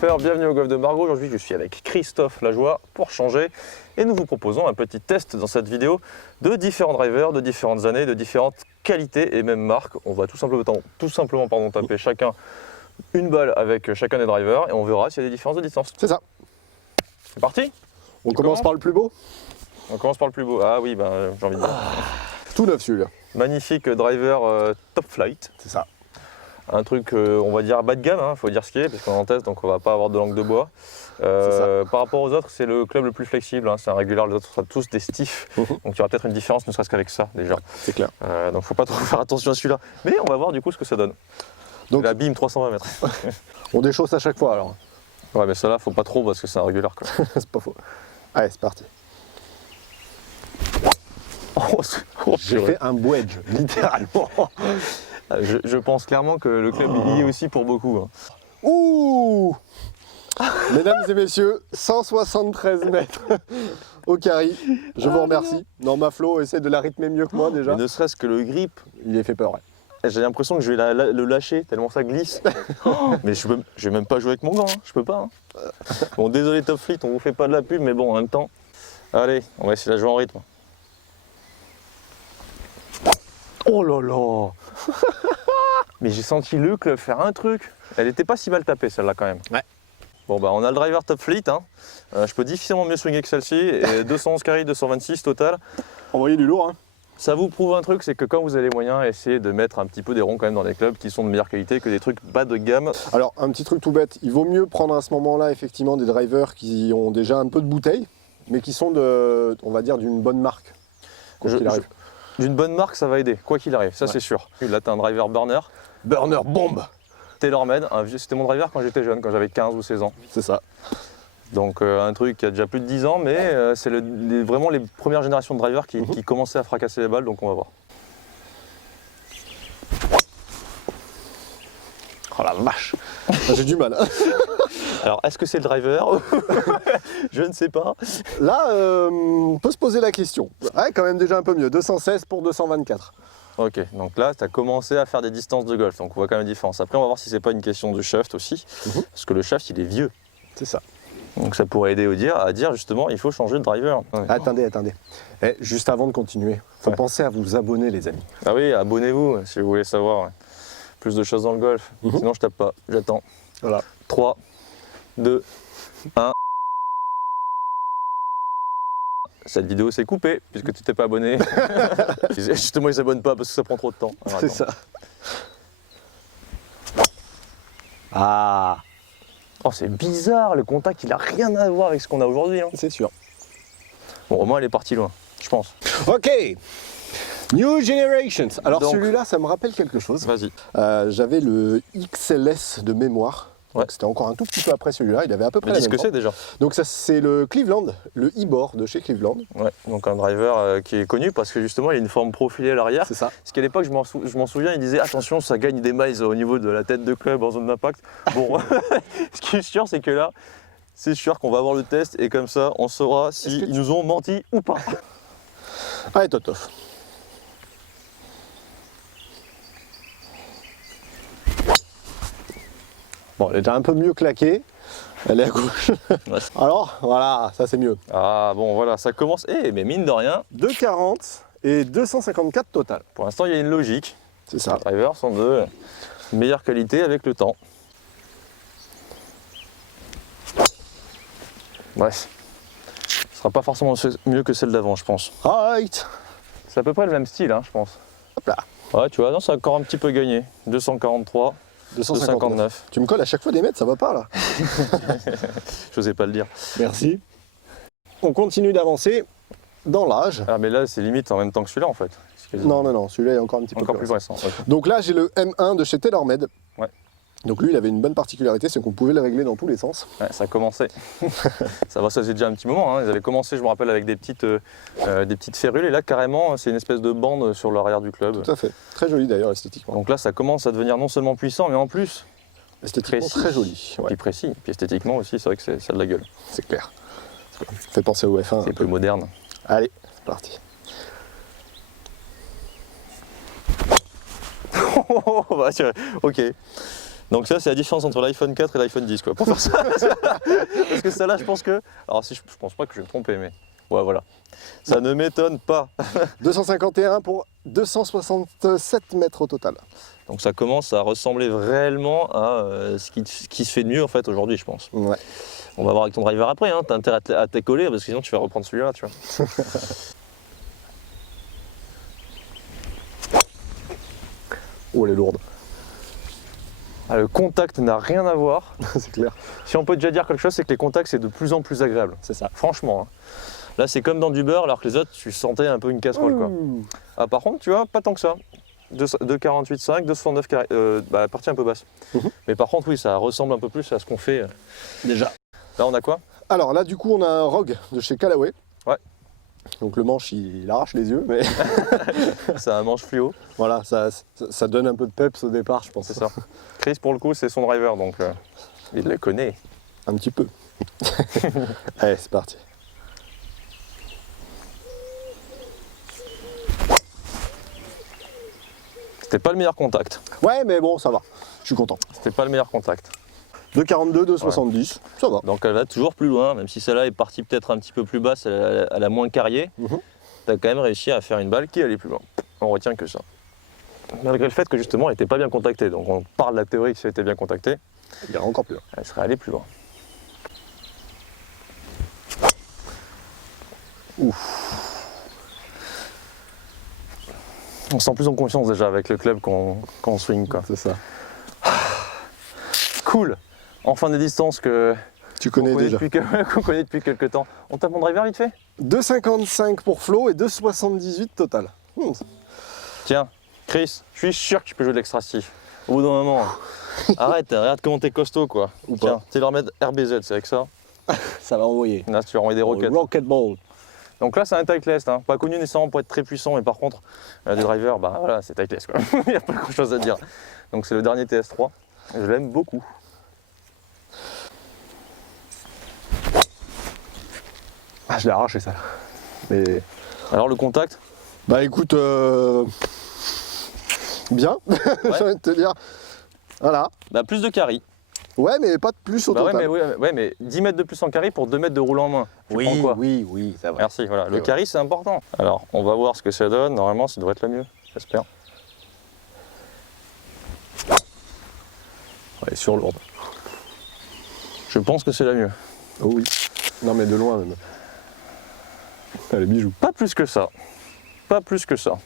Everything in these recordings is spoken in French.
golfeurs, bienvenue au Golf de Margaux. Aujourd'hui je suis avec Christophe Lajoie pour changer et nous vous proposons un petit test dans cette vidéo de différents drivers, de différentes années, de différentes qualités et même marques. On va tout simplement taper chacun une balle avec chacun des drivers et on verra s'il y a des différences de distance. C'est ça. C'est parti. On commence par le plus beau. On commence par le plus beau. Ah oui, ben, j'ai envie de dire. Tout neuf celui-là. Magnifique driver Top Flight. C'est ça. Un truc, on va dire bas de gamme, faut dire ce qui est, parce qu'on est en test, donc on va pas avoir de langue de bois. Par rapport aux autres, c'est le club le plus flexible, c'est un régulier, les autres sont tous des stiffs, donc il y aura peut-être une différence, ne serait-ce qu'avec ça déjà. C'est clair. Donc faut pas trop faire attention à celui-là. Mais on va voir du coup ce que ça donne. Donc la BIM 320 mètres. On déchausse à chaque fois alors. Ouais, mais ça là, faut pas trop parce que c'est un régulier quoi. C'est pas faux. Allez, c'est parti. J'ai fait un wedge, littéralement. Je pense clairement que le club y est aussi pour beaucoup. Hein. Ouh! Mesdames et messieurs, 173 mètres au carry. Je vous remercie. Non, ma Flo essaie de la rythmer mieux que moi déjà. Mais ne serait-ce que le grip, il est fait peur. Ouais. J'ai l'impression que je vais le lâcher tellement ça glisse. Mais je vais même pas jouer avec mon gant, hein. Je peux pas. Hein. Bon, désolé Top Fleet, on vous fait pas de la pub, mais bon, en même temps. Allez, on va essayer de la jouer en rythme. Oh là là! Mais j'ai senti le club faire un truc. Elle était pas si mal tapée celle-là quand même. Ouais. Bon bah on a le driver Top Fleet. Hein. Je peux difficilement mieux swinguer que celle-ci. Et 211 carry, 226 total. Envoyez du lourd. Hein. Ça vous prouve un truc, c'est que quand vous avez les moyens, essayez de mettre un petit peu des ronds quand même dans des clubs qui sont de meilleure qualité que des trucs bas de gamme. Alors un petit truc tout bête, il vaut mieux prendre à ce moment-là effectivement des drivers qui ont déjà un peu de bouteille, mais qui sont on va dire d'une bonne marque. D'une bonne marque, ça va aider, quoi qu'il arrive, ça c'est sûr. Là, tu as un driver burner. Burner bombe. TaylorMade, c'était mon driver quand j'étais jeune, quand j'avais 15 ou 16 ans. C'est ça. Donc un truc qui a déjà plus de 10 ans, mais c'est vraiment les premières générations de drivers qui commençaient à fracasser les balles, donc on va voir. Oh la vache. J'ai du mal. Alors, est-ce que c'est le driver? Je ne sais pas. Là, on peut se poser la question. Ouais, quand même déjà un peu mieux. 216 pour 224. Ok, donc là, tu as commencé à faire des distances de golf, donc on voit quand même la différence. Après, on va voir si c'est pas une question de shaft aussi, parce que le shaft, il est vieux. C'est ça. Donc ça pourrait aider à dire justement, il faut changer de driver. Ouais. Attendez. Juste avant de continuer, il faut penser à vous abonner, les amis. Ah oui, abonnez-vous si vous voulez savoir plus de choses dans le golf. Sinon, je tape pas, j'attends. Voilà. 3, 2, 1. Cette vidéo s'est coupée puisque tu t'es pas abonné. Justement, ils s'abonnent pas parce que ça prend trop de temps. C'est ça. Ah. Oh, c'est bizarre, le contact, il a rien à voir avec ce qu'on a aujourd'hui. Hein. C'est sûr. Bon, au moins, elle est partie loin, je pense. Ok. New Generations. Alors celui-là, ça me rappelle quelque chose. Vas-y. J'avais le XLS de mémoire. Ouais. C'était encore un tout petit peu après celui-là. Il avait à peu près Mais la dis ce même que c'est déjà. Donc ça, c'est le Cleveland, le e-bore de chez Cleveland. Ouais, donc un driver qui est connu parce que justement, il a une forme profilée à l'arrière. C'est ça. Parce qu'à l'époque, je m'en souviens, il disait attention, ça gagne des miles au niveau de la tête de club en zone d'impact. Bon, ce qui est sûr, c'est que là, c'est sûr qu'on va avoir le test et comme ça, on saura s'ils nous ont menti ou pas. Allez, Totof. Bon, elle est déjà un peu mieux claquée. Elle est à gauche. Ouais. Alors, voilà, ça c'est mieux. Ah bon, voilà, ça commence. Mais mine de rien, 240 et 254 total. pour l'instant, il y a une logique. C'est ça. Les drivers sont de meilleure qualité avec le temps. Bref, ce sera pas forcément mieux que celle d'avant, je pense. Right. C'est à peu près le même style, hein, je pense. Hop là. Ouais, tu vois, non, ça a encore un petit peu gagné. 243, 259. Tu me colles à chaque fois des mètres, ça va pas là. J'osais pas le dire. Merci. On continue d'avancer dans l'âge. Ah, mais là, c'est limite en même temps que celui-là, en fait. Non, celui-là est encore un petit peu encore plus récent. Okay. Donc là, j'ai le M1 de chez TaylorMade. Ouais. Donc lui, il avait une bonne particularité, c'est qu'on pouvait le régler dans tous les sens. Ouais, ça a commencé. ça faisait déjà un petit moment. Hein. Ils avaient commencé, je me rappelle, avec des petites férules. Et là, carrément, c'est une espèce de bande sur l'arrière du club. Tout à fait. Très joli d'ailleurs, esthétiquement. Donc là, ça commence à devenir non seulement puissant, mais en plus esthétiquement précis. Très joli. Ouais. Puis précis. Puis esthétiquement aussi, c'est vrai que ça a de la gueule. C'est clair. Ça fait penser au F1. C'est plus moderne. Allez, c'est parti. Bah, ok. Donc ça, c'est la différence entre l'iPhone 4 et l'iPhone 10, quoi. Pour faire ça. Parce que celle-là, je pense que... Alors, si je pense pas que je vais me tromper, mais... Ouais, voilà. Ça ne m'étonne pas. 251 pour 267 mètres au total. Donc ça commence à ressembler réellement à ce qui se fait de mieux, en fait, aujourd'hui, je pense. Ouais. On va voir avec ton driver après, hein. T'as intérêt à t'écoller, parce que sinon, tu vas reprendre celui-là, tu vois. Oh, elle est lourde. Ah, le contact n'a rien à voir. C'est clair. Si on peut déjà dire quelque chose, c'est que les contacts, c'est de plus en plus agréable. C'est ça. Franchement. Hein. Là, c'est comme dans du beurre, alors que les autres, tu sentais un peu une casserole, quoi. Ah, par contre, tu vois, pas tant que ça. 2,48,5, 2,69 carré, la partie un peu basse. Mais par contre, oui, ça ressemble un peu plus à ce qu'on fait déjà. Là, on a quoi? Alors là, du coup, on a un Rogue de chez Callaway. Ouais. Donc le manche, il arrache les yeux, mais C'est un manche fluo. voilà, ça donne un peu de peps au départ, je pense. C'est ça. Chris, pour le coup, c'est son driver, donc il le connaît. Un petit peu. Allez, c'est parti. C'était pas le meilleur contact. Ouais, mais bon, ça va. Je suis content. C'était pas le meilleur contact. 2,42, 2,70, ça va. Donc elle va toujours plus loin, même si celle-là est partie peut-être un petit peu plus basse, elle a moins carrié. Tu as quand même réussi à faire une balle qui allait plus loin. On retient que ça. Malgré le fait que justement elle n'était pas bien contactée. Donc on parle de la théorie que si elle était bien contactée, Il ira encore plus loin. elle serait allée plus loin. Ouf. On se sent plus en confiance déjà avec le club qu'on swing, quoi. C'est ça. Cool. Enfin des distances que Tu connais déjà. qu'on connaît depuis quelques temps. On tape mon driver vite fait? 2,55 pour Flo et 2,78 total. Tiens, Chris, je suis sûr que tu peux jouer de l'extra-stif. Au bout d'un moment, arrête, regarde comment t'es costaud, quoi. Ou Tiens, pas. tu vas remettre RBZ, c'est avec ça. Ça va envoyer. Là, tu vas envoyer des roquettes. Rocket Ball. Donc là, c'est un Titleist, hein. Pas connu nécessairement pour être très puissant, mais par contre, des drivers, bah voilà, c'est Titleist, quoi. Il n'y a pas grand chose à dire. Donc c'est le dernier TS3. Je l'aime beaucoup. Ah, je l'ai arraché ça. Mais Alors le contact, bah écoute, bien, j'ai envie de te dire. Voilà. bah plus de carry. Ouais, mais pas de plus au Bah total. ouais, mais 10 mètres de plus en carry pour 2 mètres de roulant en main. Tu prends quoi? oui, ça va. Merci, voilà. Le ouais. carry, c'est important. Alors, on va voir ce que ça donne. Normalement, ça devrait être la mieux, j'espère. Ouais, sur lourde. Je pense que c'est la mieux. Oh oui. Non, mais de loin même. Allez, bijou. Pas plus que ça. Pas plus que ça.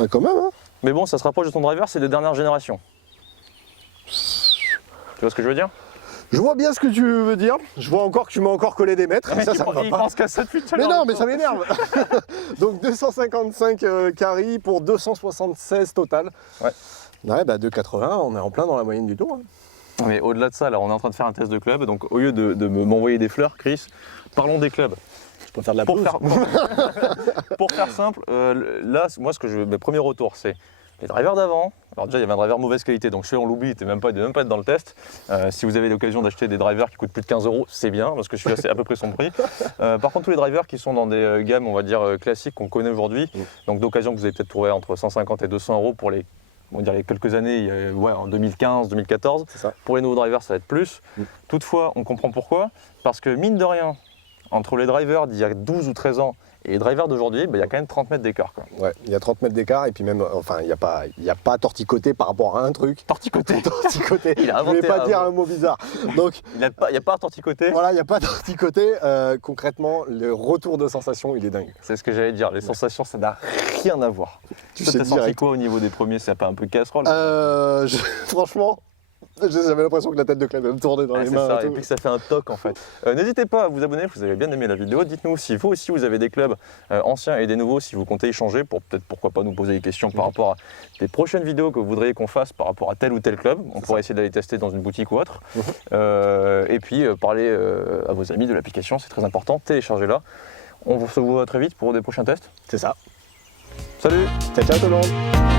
Ah, quand même, hein. Mais bon, ça se rapproche de ton driver, c'est de dernière génération. Tu vois ce que je veux dire? Je vois bien ce que tu veux dire. Je vois encore que tu m'as encore collé des mètres. Ça me va Il pas. pense qu'à ça depuis tout à Mais l'heure. non, mais ça m'énerve. Donc 255 carry pour 276 total. Ouais. Ouais, bah 2,80, on est en plein dans la moyenne du tour. Hein. Mais au-delà de ça, là, on est en train de faire un test de club. Donc, au lieu de m'envoyer des fleurs, Chris, parlons des clubs. Je peux faire de la Pour pause. pour faire simple, là, moi, mes premiers retours, c'est les drivers d'avant. Alors déjà, il y avait un driver de mauvaise qualité, donc celui-là, on l'oublie, il n'était même pas être dans le test. Si vous avez l'occasion d'acheter des drivers qui coûtent plus de 15 €, c'est bien, parce que celui-là, c'est à peu près son prix. Par contre, tous les drivers qui sont dans des gammes, on va dire, classiques qu'on connaît aujourd'hui, donc d'occasion que vous avez peut-être trouvé entre 150 et 200 € pour les quelques années, en 2015, 2014. C'est ça. Pour les nouveaux drivers, ça va être plus. Toutefois, on comprend pourquoi, parce que mine de rien, entre les drivers d'il y a 12 ou 13 ans et les drivers d'aujourd'hui, il y a quand même 30 mètres d'écart. Ouais, il y a 30 mètres d'écart et puis même, enfin, il n'y a pas torticoté par rapport à un truc. Torticoté. Torticoté. Il a Je voulais inventé pas un dire mot. un mot bizarre. Donc Il n'y a pas un torticoté. voilà, il n'y a pas torticoté. Concrètement, le retour de sensation, il est dingue. C'est ce que j'allais dire. Les sensations, ça n'a rien à voir. Tu Ça, sais t'as sorti direct. quoi au niveau des premiers? C'est pas un peu casserole? Franchement, j'avais l'impression que la tête de Clem me tournait dans Ah, les c'est mains. ça, et et tout. puis que ça fait un toc en fait. N'hésitez pas à vous abonner si vous avez bien aimé la vidéo. Dites-nous si vous aussi vous avez des clubs anciens et des nouveaux, si vous comptez échanger pour peut-être pourquoi pas nous poser des questions par rapport à des prochaines vidéos que vous voudriez qu'on fasse par rapport à tel ou tel club. On pourrait essayer d'aller tester dans une boutique ou autre. Et puis parler à vos amis de l'application, c'est très important. Téléchargez-la. On se voit très vite pour des prochains tests. C'est ça. Salut! Ciao, ciao tout le monde.